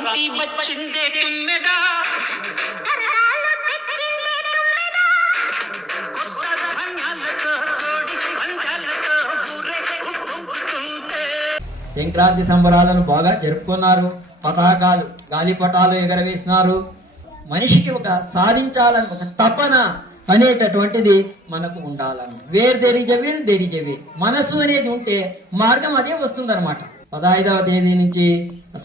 క్రాంతి వచ్చిందే తుమ్మెదా? సంక్రాంతి సంబరాలను బాగా జరుపుకున్నారు. పతాకాలు గాలిపటాలు ఎగరవేసినారు. మనిషికి ఒక సాధించాలని ఒక తపన అనేటటువంటిది మనకు ఉండాలని. వేర్ తెరిజవిల్ తెరిజవి మనసు అనేది ఉంటే మార్గం అదే వస్తుందన్నమాట. పదహైదవ తేదీ నుంచి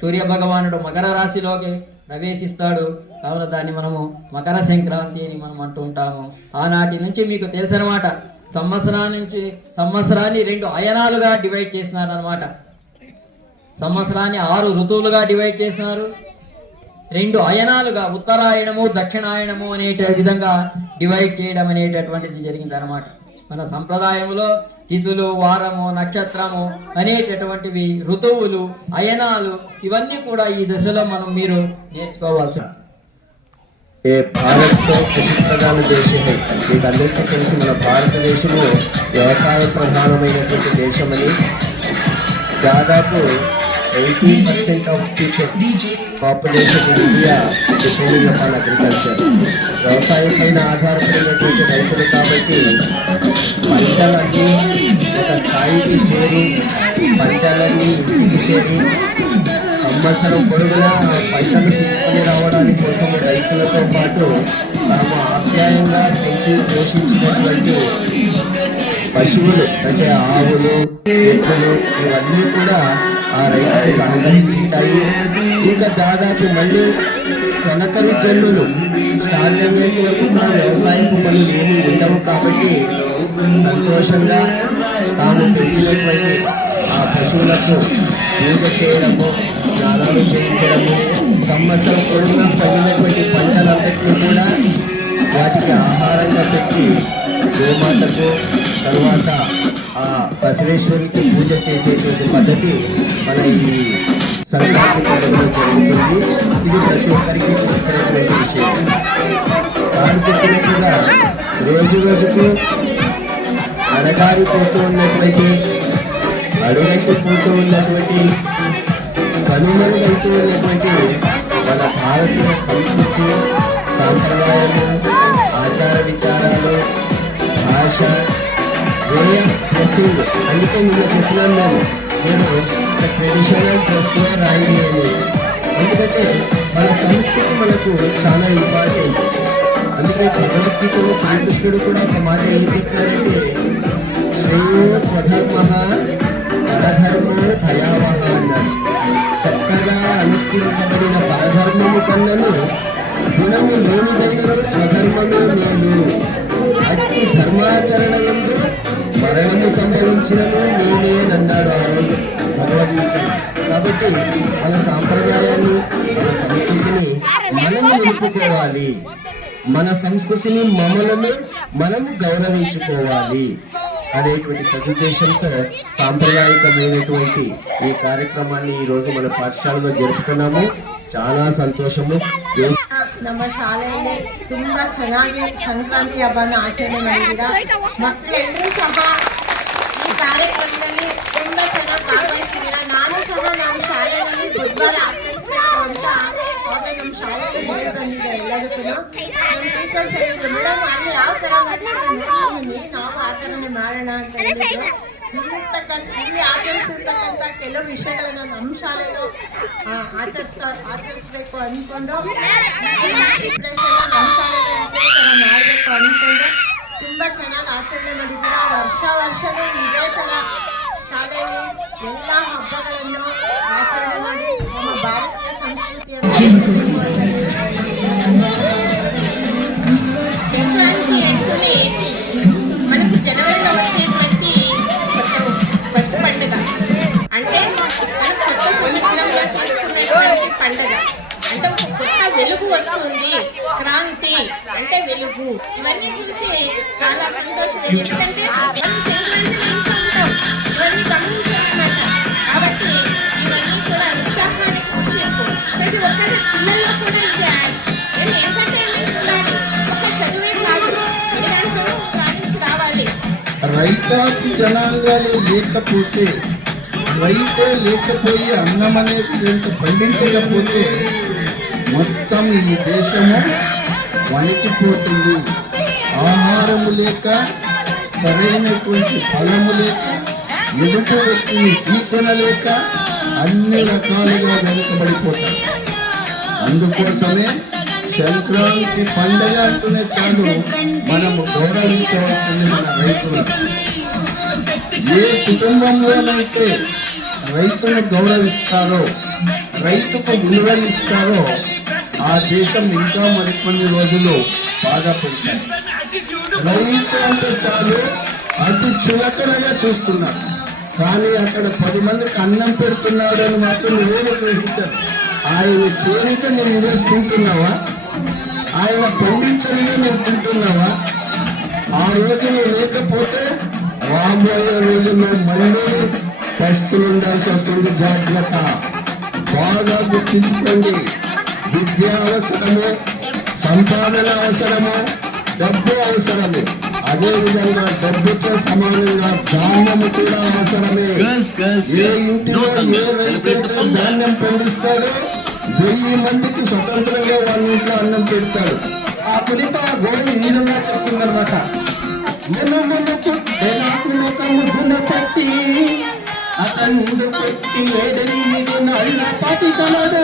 సూర్య భగవానుడు మకర రాశిలోకి ప్రవేశిస్తాడు. కావున దాన్ని మనము మకర సంక్రాంతి అని మనం అంటూ ఉంటాము. ఆనాటి నుంచి మీకు తెలుసనమాట సంవత్సరాల నుంచి సంవత్సరాన్ని రెండు అయనాలుగా డివైడ్ చేసినారు అనమాట సంవత్సరాన్ని ఆరు ఋతువులుగా డివైడ్ చేసినారు. రెండు అయనాలుగా ఉత్తరాయణము దక్షిణాయనము అనేట విధంగా డివైడ్ చేయడం అనేటటువంటిది జరిగింది అనమాట మన సంప్రదాయంలో తిథులు వారము నక్షత్రము అనేటటువంటివి ఋతువులు అయనాలు ఇవన్నీ కూడా ఈ దశలో మనం మీరు నేర్చుకోవాల్సి ఏ భారత్తో కృషి ప్రధాన దేశమే. మీకు తెలిసి మన భారతదేశము వ్యవసాయ ప్రధానమైనటువంటి దేశమని దాదాపు eighty percent of people population in India depending upon agriculture వ్యవసాయం పైన ఆధారపడినటువంటి రైతులు కాబట్టి పంటలన్నీ ఒక స్థాయికి చేరి పంటలన్నీ ఇంటికి చేరి సంవత్సరం పొడుగునా ఆ పంటలు తీసుకొని రావడానికి కోసం రైతులతో పాటు తాము ఆప్యాయంగా పెంచి పోషించినటువంటి పశువులు అంటే ఆవులు ఎద్దులు ఇవన్నీ కూడా ఆ రైతులు సహకరించుంటాయి ఇంకా దాదాపు మళ్ళీ తొలకరి జల్లులు స్టార్ట్ అయ్యేంత కూడా వ్యవసాయపు పనులు ఏమీ ఉండవు కాబట్టి సంతోషంగా తాము పెంచినటువంటి ఆ పశువులకు పూజ చేయడము స్నానాలు చేయించడము సంవత్సరం కొడుకు చదివినటువంటి పంటలంతటినీ కూడా వాటికి ఆహారంగా పెట్టి గోమాతకు తరువాత ఆ బసవేశ్వరికి పూజ చేసేటువంటి పద్ధతి మన ఈ సంక్రాంతి పండుగలో జరుగుతుంది. ఇది ప్రతి ఒక్కరికి తెలిసినటువంటి విషయం. సార్ చెప్పినట్టుగా రోజు రోజుకు అడగారిపోతూ ఉన్నటువంటి అడుగంటిపోతూ ఉన్నటువంటి కనుమరుగైతూ ఉన్నటువంటి మన భారతీయ సంస్కృతి సాంప్రదాయాలు ఆచార విచారాలు భాష వే డ్రెస్సింగ్ అందుకే నిన్న చెప్పినాను నేను. నేను ఒక ట్రెడిషనల్ డ్రెస్లో రాయి అని ఎందుకంటే మన సంస్కృతి మనకు చాలా ఇంపార్టెంట్ అందుకే భగవద్గీతలో శ్రీకృష్ణుడు కూడా ఒక మాట ఏం చెప్పారంటే శ్రేయో స్వధర్మ పరధర్మో భయావహ అన్నాడు చక్కగా అనుష్ఠించబడిన పరధర్మము కన్నను గుణము లేనిదైన స్వధర్మమే లేదు అట్టి ధర్మాచరణ ఎందు మరణము ఇచ్చినను నేనేనన్నాడు ఆయన భగవద్గీత. కాబట్టి మన సాంప్రదాయాన్ని మన సంస్కృతిని మనము నిలుపుకోవాలి. మన సంస్కృతిని మమ్మలను మనము గౌరవించుకోవాలి. అనేటువంటి సదుద్దేశంతో సాంప్రదాయకమైనటువంటి ఈ కార్యక్రమాన్ని ఈ రోజు మన పాఠశాలలో జరుపుకున్నాము. చాలా సంతోషము. ನಮ್ಮ ಶಾಲೆಯಲ್ಲಿ ತುಂಬಾ ಚೆನ್ನಾಗಿ ಸಂಕ್ರಾಂತಿ ಹಬ್ಬನ ಆಚರಣೆ ಮಾಡಿದ್ದೀರಾ ಮಕ್ಕಳೆಲ್ಲರೂ ಸಹ ಕಾರ್ಯಕ್ರಮದಲ್ಲಿ ತುಂಬಾ ಚೆನ್ನಾಗಿ ಭಾಗವಹಿಸಿದ್ದೀರಾ? ನಾನು ಸಹ ನಮ್ಮ ಶಾಲೆಯಲ್ಲಿ ಫುಟ್ಬಾಲ್ ಆಚರಿಸಬೇಕು ಅಂತ ನಮ್ಮ ಶಾಲೆಗೆ ಹೇಳಿ ಬಂದಿದೆ ಎಲ್ಲರಿಗೂ ನಮ್ಮ ಯಾವ ಆ ಮಾಡೋಣ ಅಂತ ಹೇಳಿದ್ರು. ಇಲ್ಲಿರ್ತಕ್ಕಂಥ ಇಲ್ಲಿ ಕೆಲವು ವಿಷಯಗಳನ್ನ ನಮ್ಮ ಶಾಲೆಯಲ್ಲೂ ಆ, ಆಚರಿಸ್ತಾ ಆಚರಿಸ್ಬೇಕು ಪ್ರಿಪ್ರೇಷನ್ ನಮ್ಮ ಶಾಲೆಯಲ್ಲಿ ಇದೇ ಥರ ಮಾಡಬೇಕು ಅನ್ಕೊಂಡು ತುಂಬಾ ಚೆನ್ನಾಗಿ ಆಚರಣೆ ಮಾಡಿದ್ದೀರಾ. ವರ್ಷ ವರ್ಷವೇ ಇದೇ ಥರ ಶಾಲೆಯಲ್ಲಿ ಎಲ್ಲ ಹಬ್ಬಗಳನ್ನು వెలుగు ఇవన్నీ చూసి చాలా సంతోషం. ఎందుకంటే మనం సంక్రాంతి అనుకుంటాం ఇవన్నీ గమనించాలన్నమాట కాబట్టి ఇవన్నీ కూడా ఉత్సాహాన్ని చూసేసుకో ప్రతి ఒక్కరి పిల్లల్లో కూడా ఇది ఎంటర్టైన్మెంట్ ఉండాలి. ఒక చదువే కాదు. ఏ దాంట్లోనూ రాణించి రావాలి. రైతాంగి జనాంగాలు లేకపోతే రైతే లేకపోయి అన్నం అనేది ఎంత పండించకపోతే మొత్తం ఈ దేశము వణికిపోతుంది. ఆహారము లేక సరైనటువంటి ఫలము లేక ఎదుటి వ్యక్తిని ఢీకొనలేక అన్ని రకాలుగా వెనుకబడిపోతారు. అందుకోసమే సంక్రాంతి పండగ అంటూనే చాలు మనము గౌరవించవలసింది మన రైతులు. ఏ కుటుంబంలోనైతే రైతును గౌరవిస్తారో రైతుకు విలువనిస్తారో ఆ దేశం ఇంకా మరికొన్ని రోజులు బాగా పెడతారు రైతు అంటే చాలు అతి చులకనగా చూస్తున్నారు కానీ అక్కడ పది మందికి అన్నం పెడుతున్నాడు అని మాత్రం నువ్వేమో గ్రహించారు ఆయన చేరిక నువ్వు వేసుకుంటున్నావా ఆయన పండించనివి నువ్వు తింటున్నావా? ఆ రోజు నువ్వు లేకపోతే రాబోయే రోజుల్లో మళ్ళీ పస్తులు ఉండాల్సి వస్తుంది. జాగ్రత్త. బాగా గుర్తించుకోండి. విద్య అవసరము సంపాదన అవసరము డబ్బు అవసరమే. అదే విధంగా డబ్బుతో సమానంగా ధాన్యము కూడా అవసరమే. ఏ ఇంటిలో ధాన్యం పండిస్తాడో వెయ్యి మందికి స్వతంత్రంగా వాళ్ళ ఇంట్లో అన్నం పెడతాడు ఆ పులిప గోడి విధంగా చెప్తుందన్నమాట. పట్టి వేడని మిగిన అన్న పాటి కలడు.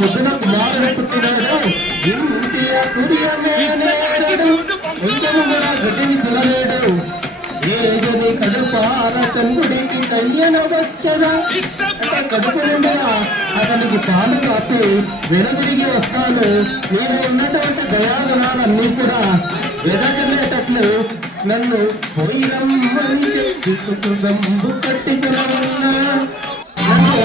ముద్దున కుమారుడు పుట్టినాడు ఇంటియ కుడియ మేనేడు కొంచెము కూడా చంద్రుడికి కయ్యన వచ్చదా అంటే కడుపు నిండగా అతనికి పాలు కాపి వెనుదిరిగి వస్తాను నేను ఉన్నటువంటి దయాగుణాలన్నీ కూడా వెదజల్లేటట్లు నన్ను పోయిరమ్మని చెప్పి కుటుంబం కట్టుకున్నా నన్ను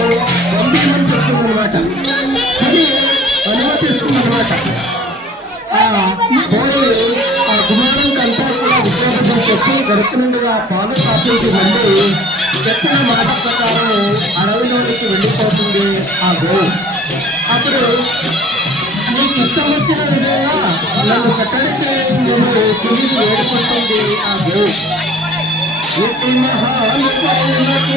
అని పోయి ఆ కుమారునికి అంతా కూడా చెప్పి అడవిలోకి వెళ్ళి చెప్పిన మాట ప్రకారం అడవిలోనికి వెళ్ళిపోతుంది. ఆ గోవు అప్పుడు నీకు ఇష్టం వచ్చిన విధంగా నన్ను కట్టడికి నేను తిరిగి వేడుకుంటుంది ఆ గోవు ఎట్టి మహానుభావులకు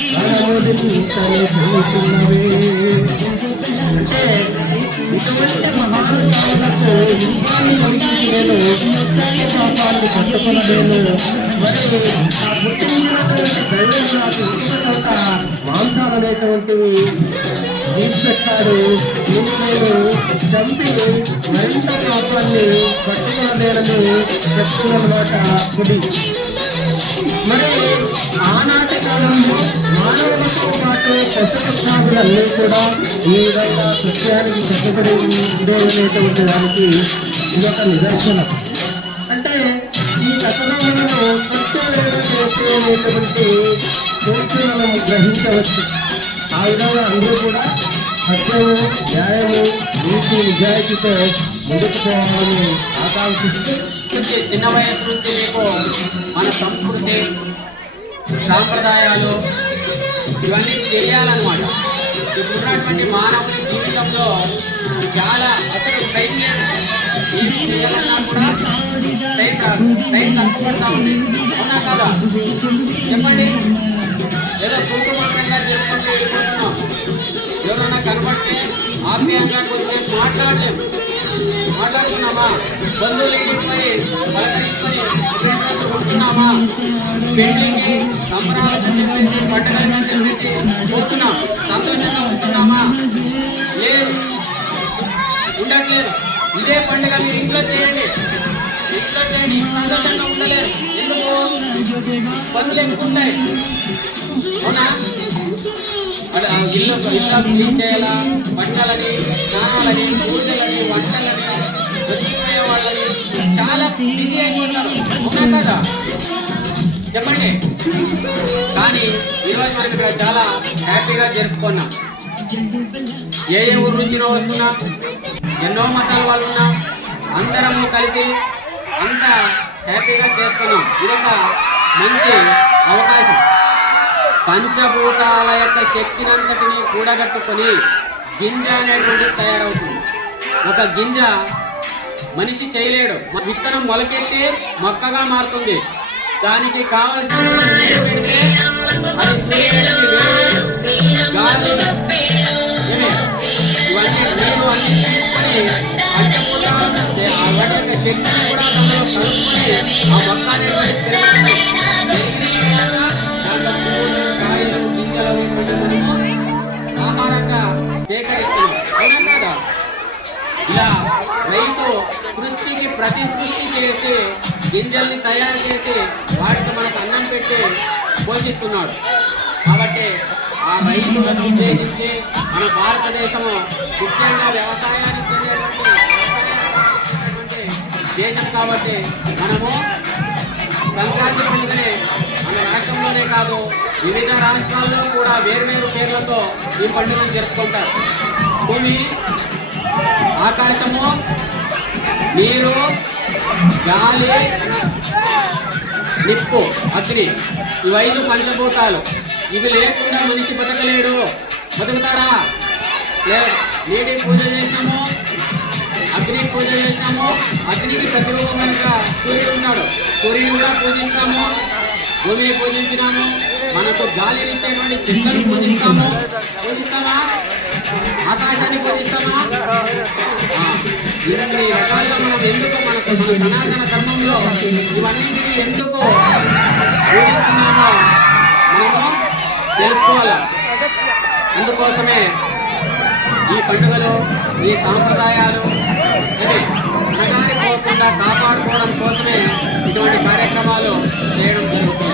నేను మాంసాలు అనేటువంటివి తీసుకొచ్చాడు దీన్ని నేను చంపి మరింత పాపాన్ని పట్టుకునలేనని చెప్తున్నమాట పుడి మరి ఆనాటి కాలంలో మానవులతో పాటు పశుపక్షాదులన్నీ కూడా ఈ విధంగా సత్యానికి కట్టుబడి ఉండేటువంటి దానికి ఇదొక నిదర్శనం. అంటే ఈ కథనాలను సత్యమైనటువంటి సూచనలను గ్రహించవచ్చు. ఆ విధంగా అందరూ కూడా సత్యము న్యాయము నీతి నిజాయితీతో ముందుకు పోవాలని ఆకాంక్షిస్తూ చిన్న వయసు నుంచి మీకు మన సంస్కృతి సాంప్రదాయాలు ఇవన్నీ తెలియాలన్నమాట ఇప్పుడున్నటువంటి మానవ జీవితంలో చాలా అసలు సైన్యం ఏం చేయాలన్నా కూడా టైం రాదు ఉంది అవునా కదా చెప్పండి ఏదో కుటుంబంగా చేసుకుంటూ వెళ్ళిపోతున్నాం ఎవరన్నా కనబడితే ఆత్మీయంగా కొంచెం మాట్లాడలేము. మాట్లాడుకున్నామా బంధువులు ఇంటికి పలకరించుకొని పెళ్ళికి సంబరాలను చెప్పేసి పండుగలను చెప్పేసి సంతోషంగా ఉంటున్నామా? లేదు. ఉండట్లేదు. ఇదే పండుగ మీరు ఇంట్లో చేయండి. ఇంట్లో చేయండి. సంతోషంగా ఉండలేరు. ఎందుకు? పనులు ఎక్కువ ఉంటాయి అవునా? అది ఆ ఇల్లు ఇల్లు క్లీన్ చేయాలా? బట్టలని స్నానాలని పూజలని వంటలని చదువుకునే వాళ్ళని చాలా బిజీ అయిపోతారు అవునా కదా? చెప్పండి. కానీ ఈరోజు మనం ఇక్కడ చాలా హ్యాపీగా జరుపుకున్నాం. ఏ ఏ ఊరు నుంచి వస్తున్నాం? ఎన్నో మతాల వాళ్ళు ఉన్నాం. అందరము కలిసి అంత హ్యాపీగా చేస్తున్నాం ఇదొక మంచి అవకాశం. పంచభూతాల యొక్క శక్తినంతటిని కూడగట్టుకొని గింజ అనేటువంటిది తయారవుతుంది. ఒక గింజ మనిషి చేయలేడు. విత్తనం మొలకెత్తి మొక్కగా మారుతుంది. దానికి కావలసిన నీరు పెడితే అది సూర్యుడికి గింజల్ని తయారు చేసి వారితో మనకు అన్నం పెట్టి పోషిస్తున్నాడు. కాబట్టి ఆ రైతులను ఉద్దేశించి మన భారతదేశము ముఖ్యంగా వ్యవసాయానికి చెందినటువంటి దేశం కాబట్టి మనము సంక్రాంతి పండుగనే మన రాష్ట్రంలోనే కాదు వివిధ రాష్ట్రాల్లో కూడా వేర్వేరు పేర్లతో ఈ పండుగను జరుపుకుంటారు. భూమి ఆకాశము నీరు గాలి నిప్పు అగ్ని ఇవి ఐదు పంచభూతాలు. ఇవి లేకుండా మనిషి బతకలేడు. బతుకుతాడా? లే పూజ చేసినాము అగ్ని పూజ చేసినాము అగ్నికి ప్రతిరూపమైన సూర్యుడు ఉన్నాడు. సూర్యుడు కూడా పూజిస్తాము భూమిని పూజించినాము మనకు గాలి ఇచ్చేటువంటి చెట్లను పూజిస్తాము. పూజిస్తామా ఆకాశాన్ని పూజిస్తామా ఇవన్నీ ఇన్ని రకాలుగా మనం ఎందుకు మనకు మన సనాతన ధర్మంలో ఇవన్నింటినీ ఎందుకు మనము తెలుసుకోవాలి? అందుకోసమే ఈ పండుగలు ఈ సాంప్రదాయాలు ప్రధాని అనగారిపోకుండా కాపాడుకోవడం కోసమే ఇటువంటి కార్యక్రమాలు చేయడం జరుగుతుంది.